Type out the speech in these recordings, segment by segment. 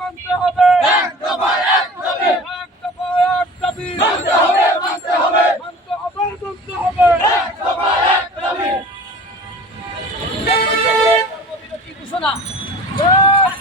মানতে হবে এক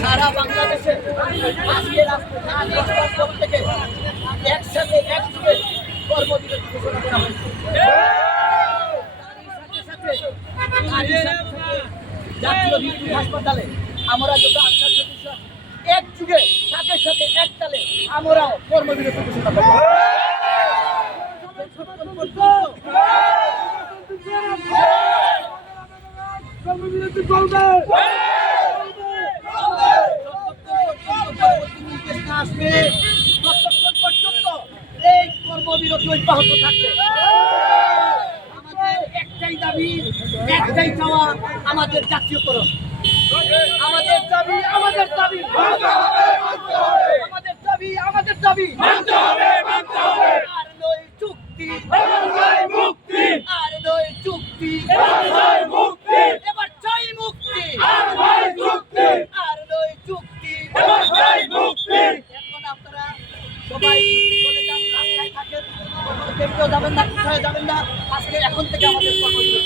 সারা বাংলাদেশে আজকে পর থেকে একসাথে একযোগে কর্মবিরতি ঘোষণা করা হয়েছে জাতীয় ভিত্তিক হাসপাতালে আমরা যত আশা সদস্য একযুগে সাথে সাথে একতালে আমরাও কর্মবিরতি ঘোষণা করব যতক্ষণ পর্যন্ত কর্মবিরতি চলবে নির্দেশ না আসবে ততক্ষণ পর্যন্ত এই কর্মবিরতি অব্যাহত থাকবে আমাদের একটাই দাবি একটাই চাওয়া আমাদের জাতীয়করণ আমাদের দাবি। আমাদের দাবি আমাদের দাবি। আমাদের দাবি কেউ যাবেন না কোথায় যাবেন না আজকে এখন থেকে আমাদের কর্মসূচি